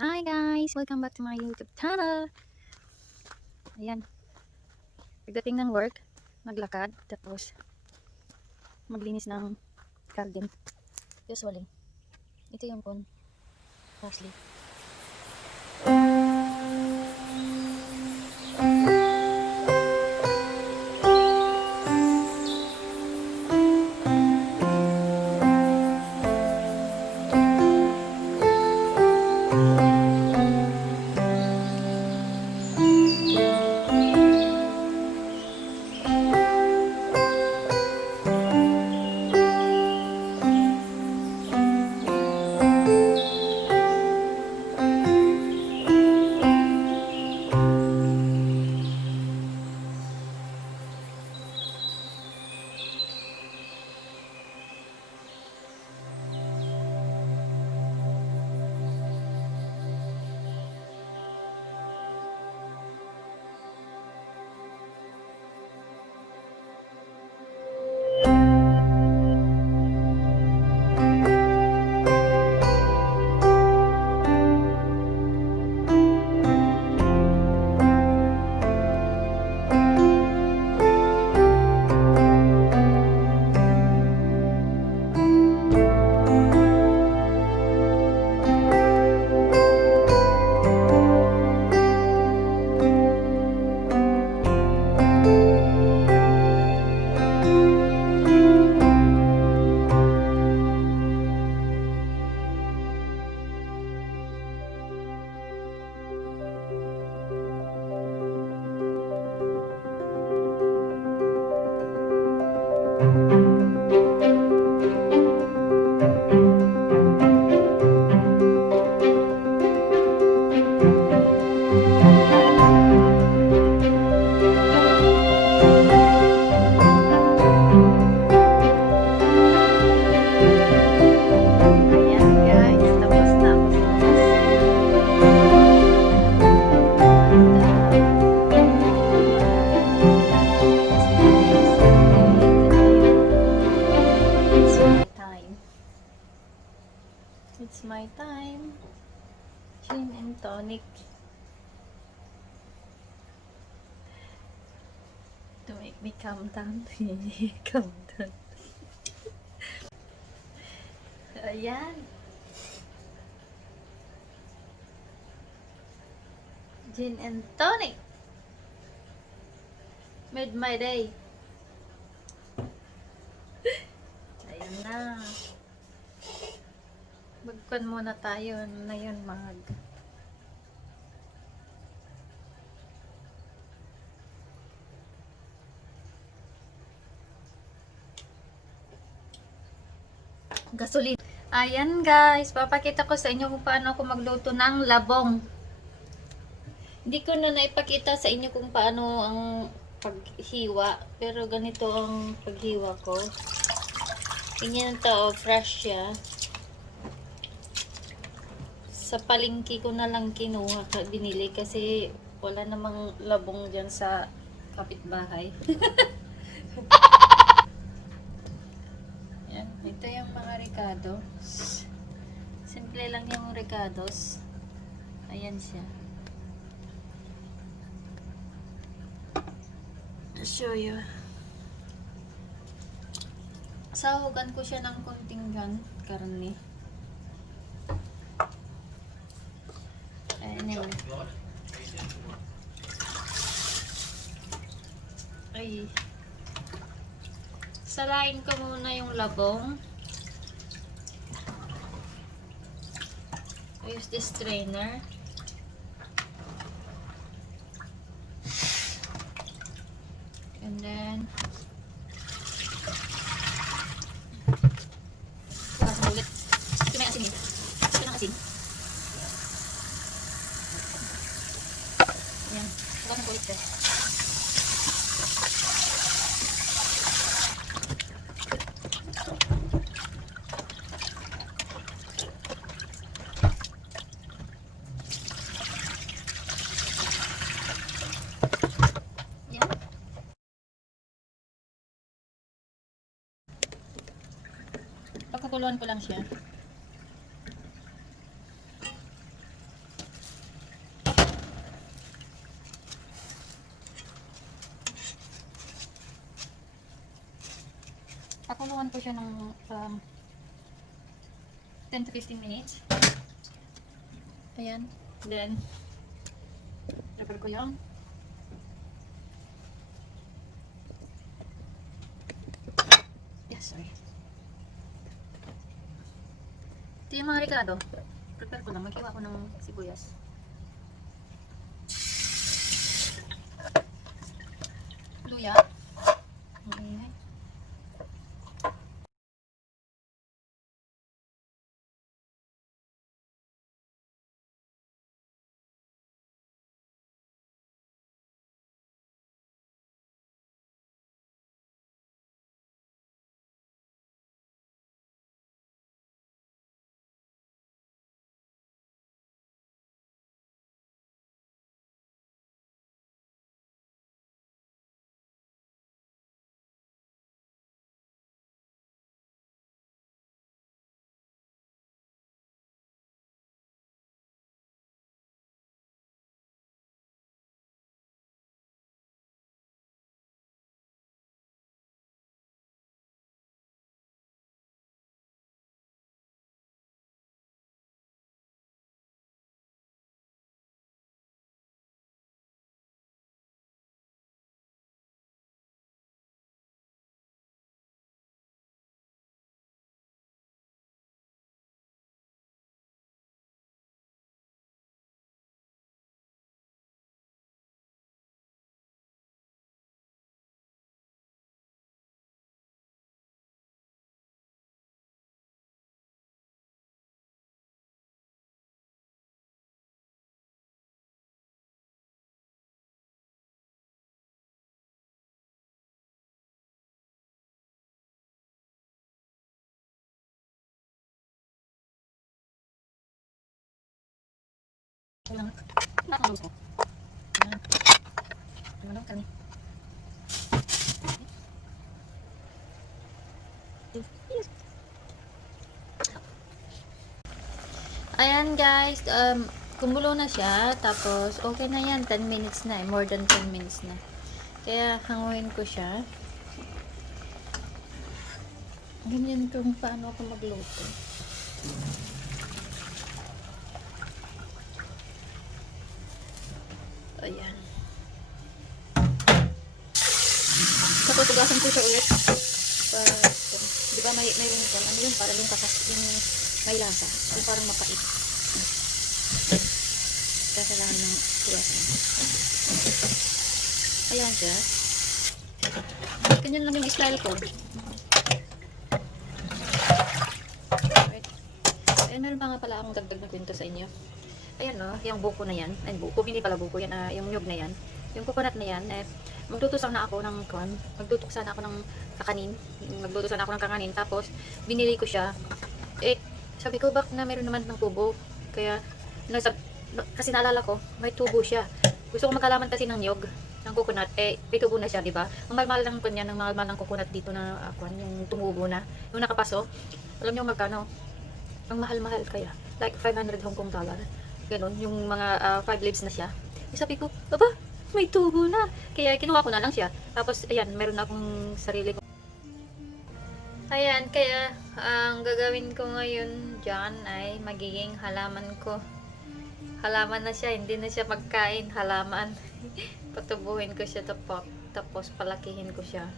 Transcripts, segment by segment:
Hi guys! Welcome back to my YouTube channel. Ayan, pagdating ng work, maglakad, tapos maglinis ng garden. Usually, ito yung parsley. Ayan guys, tapos na ako sa It's my time. Gin and tonic. To make me calm down. Calm down. Ayan. Gin and tonic. Made my day. Ayan na. Magkwan muna tayo na yun gasolina. Ayan guys, papakita ko sa inyo kung paano ako magluto ng labong. Hindi ko na naipakita sa inyo kung paano ang paghiwa, pero ganito ang paghiwa ko. Tingnan to, fresh siya. Sa palengke ko na lang binili kasi wala namang labong dyan sa kapitbahay. Yan, ito yung mga ricados. Simple lang yung ricados. Ayan siya. I'll show you. Sahugan ko siya ng konting karne. Anyway. Ay. Salain ko muna yung labong. I use this strainer. And then ulit. Ito na yung asin. Ito na asin. Ayan. Saka ng ulit eh. Pagkukuluan ko lang siya. sasawan ko siya ng 10 to 15 minutes. Ayan. Then, prepare ko yung sorry. Ito yung mga ricado. Prepare ko lang. Magkiwa ko ng sibuyas. Luya. Okay. Ayan. Nakakauso. Ayan. Ayan. Kami. Ayan guys, kumulo na siya, tapos okay na yan, 10 minutes na, more than 10 minutes na. Kaya hanguin ko siya. Ganyan kung paano ako magluto. Ayan. Tapos tugasan ko siya ulit. Di ba may ano yun, para yung kasas, yung may lasa. Yung parang mapait. Kasalahan ng tugasan. Ayan siya. Ganyan lang yung style ko. Right. Ayan, meron pa nga pala akong dagdag na kwento sa inyo. Ayan no, yung buko na yan. Ay, buko, hindi pala buko yan. Yung nyug na yan. Yung coconut na yan. Magtutusan na ako ng corn. Magtutusan ako ng kakanin. Magtutusan ako ng kakanin. Tapos, binili ko siya. Sabi ko, bak na meron naman ng tubo. Kaya, kasi naalala ko, may tubo siya. Gusto ko magkalaman kasi ng nyug, ng coconut. May tubo na siya, di ba? Ang mahal-mahal ng kanya, ng mahal-mahal ng coconut dito na, yung tumubo na. Yung nakapaso, alam niyo magkano? Ang mahal-mahal kaya. Like, 500 Hong Kong dollar. Ganon, yung mga 5 leaves na siya. Sabi ko, aba, may tubo na. Kaya kinuha ko na lang siya. Tapos, ayan, meron akong sarili ko. Ayan, kaya ang gagawin ko ngayon dyan ay magiging halaman ko. Halaman na siya, hindi na siya magkain, halaman. Patubuhin ko siya tapos palakihin ko siya.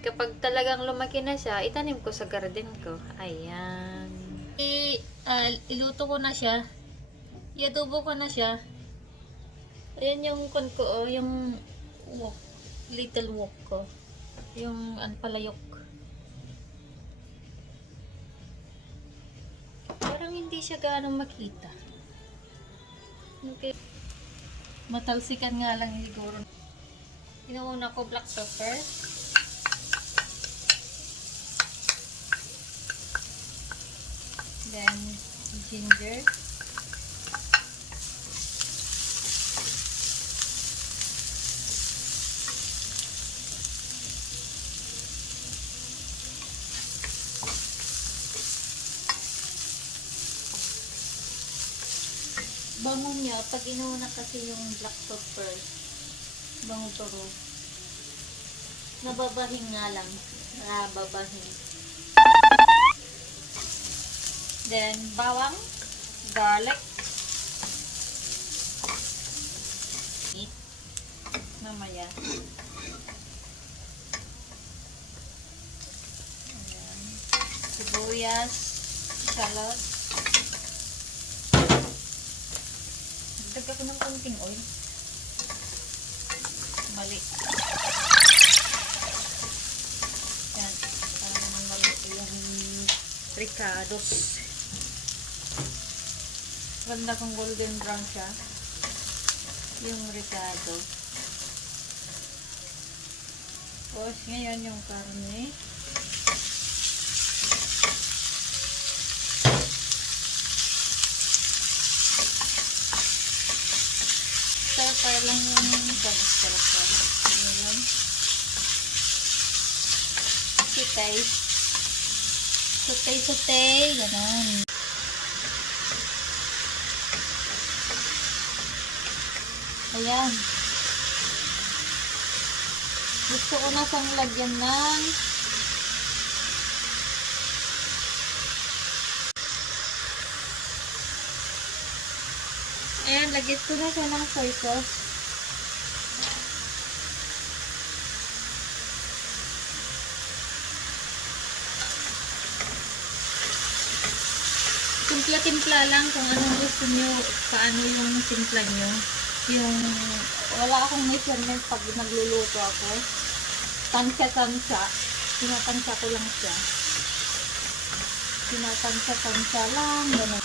Kapag talagang lumaki na siya, itanim ko sa garden ko. Ayan. Iluto ko na siya. Iadobo ko na siya. Ayan yung kon ko, yung wok, little wok ko. Yung palayok. Parang hindi siya gaano makita. Okay. Matalsikan nga lang siguro. Inuuna ko black pepper. Then ginger. Bango niya, pag inuuna kasi yung black pepper, bango to. Nababahin nga lang. Nababahin. Then, bawang, garlic. Mamaya. Ayan. Sibuyas, shallot. Dagdag ako ng konting oil. Mali. Yan. Para naman maluto yung ricados. Ganda kung golden brown siya. Yung ricado. Tapos ngayon yung karne. Stir lang yung stir-fry. Ngayon. Sutay. Sutay. Ganun. Ayan. Gusto ko na siyang lagyan ng ayan, lagyan ko na siya ng soy sauce. Timpla-timpla lang kung anong gusto nyo, paano yung timpla nyo. Yung wala akong measurement pag nagluluto ako. Tansya-tansya. Tinatansya ko lang siya. Tinatansya-tansya lang. Ganun.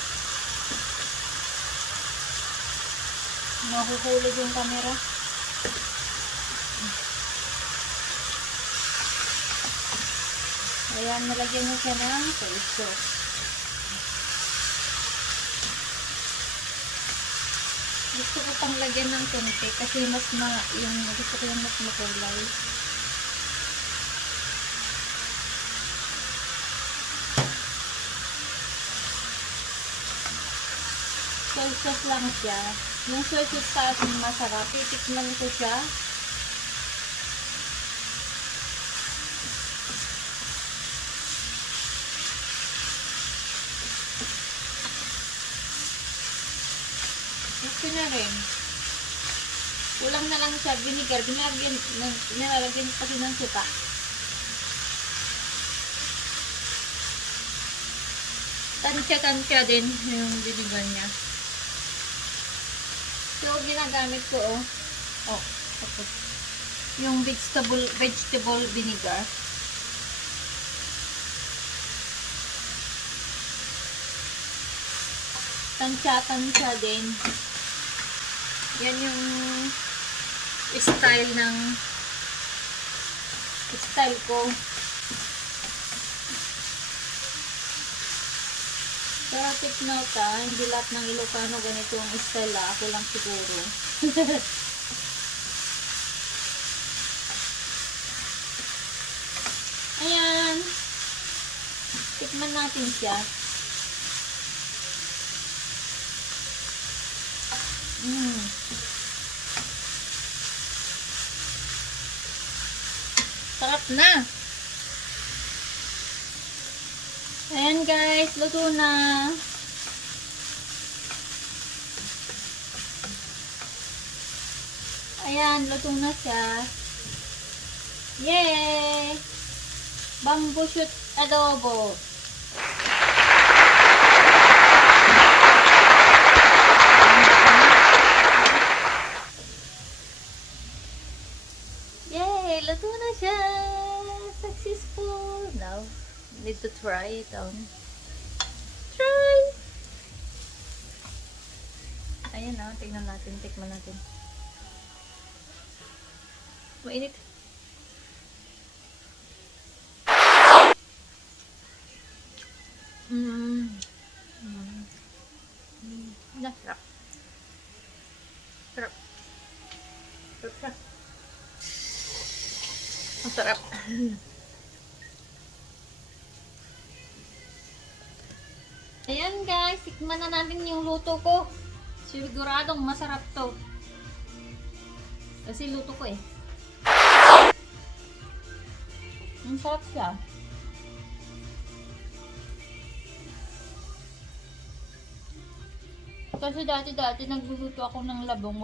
Mahuhulog yung camera. Ayan, nalagyan mo siya ng soy sauce. Gusto ko pang lagyan ng konti kasi mas yung gusto ko yung mas makulay. Soy sauce lang siya. Yung soy sauce sa atin masarap. Titikman ko siya. Gusto na rin. Kulang na lang siya. Vinegar. Nilalagyan kasi ng suka. Tansya-tansya din yung vinegar niya. So, ginagamit ko, okay. Yung vegetable vinegar. Tansya-tansya din. Yan yung style ko. Pero take note hindi lahat ng Ilocano ganito ang style ako lang siguro. Ayan. Tikman natin siya. Sarap na. Ayan guys, luto na. Ayan, luto na siya. Yay! Bamboo shoot adobo. Yay! Luto na siya. Successful. Now, need to try it on. Try! Ayan na, tingnan natin. Tikman natin. Mainit. Nasarap. Sarap. Sarap. Ang sarap. Ayan guys, tikman na natin yung luto ko. Siguradong masarap to. Kasi luto ko eh. Ang sarap siya. Kasi dati nagluluto ako ng labong,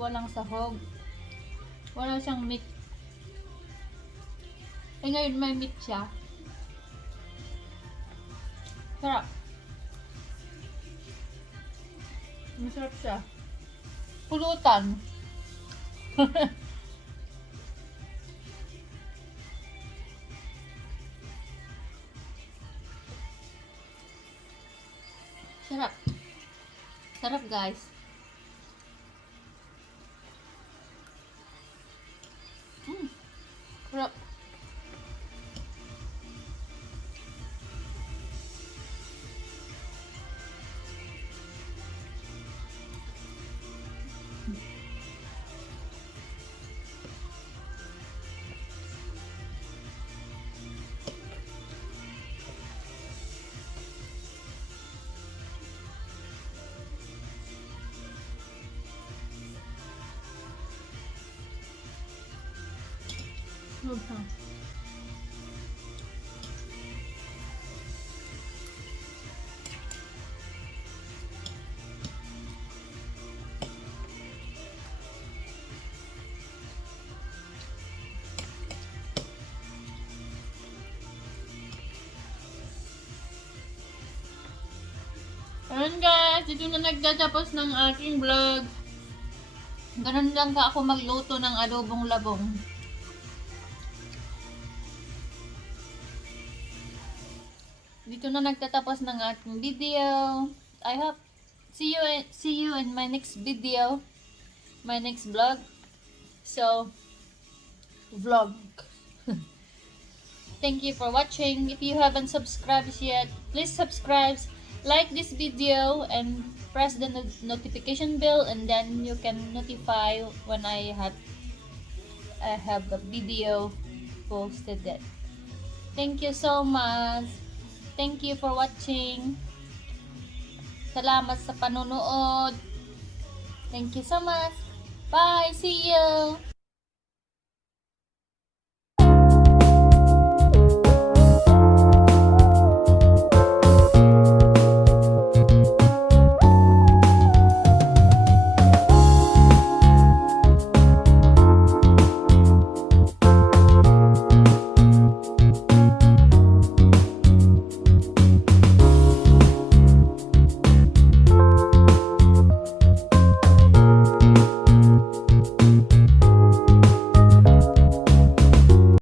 walang sahog. Wala siyang meat. Eh ngayon may meat siya. Sarap. Masarap siya. Pulutan. Sarap. Sarap guys. Sarap. Sarap. Ayan guys, dito na nagtatapos ng aking vlog. Ganun lang ka ako magluto ng adobong labong. Dito na nagtatapos ng aking video. I hope see you in my next video, my next vlog. So, vlog. Thank you for watching. If you haven't subscribed yet, please subscribe. Like this video and press the notification bell, and then you can notify when I have a video posted. Thank you so much. Thank you for watching. Salamat sa panonood. Thank you so much. Bye. See you.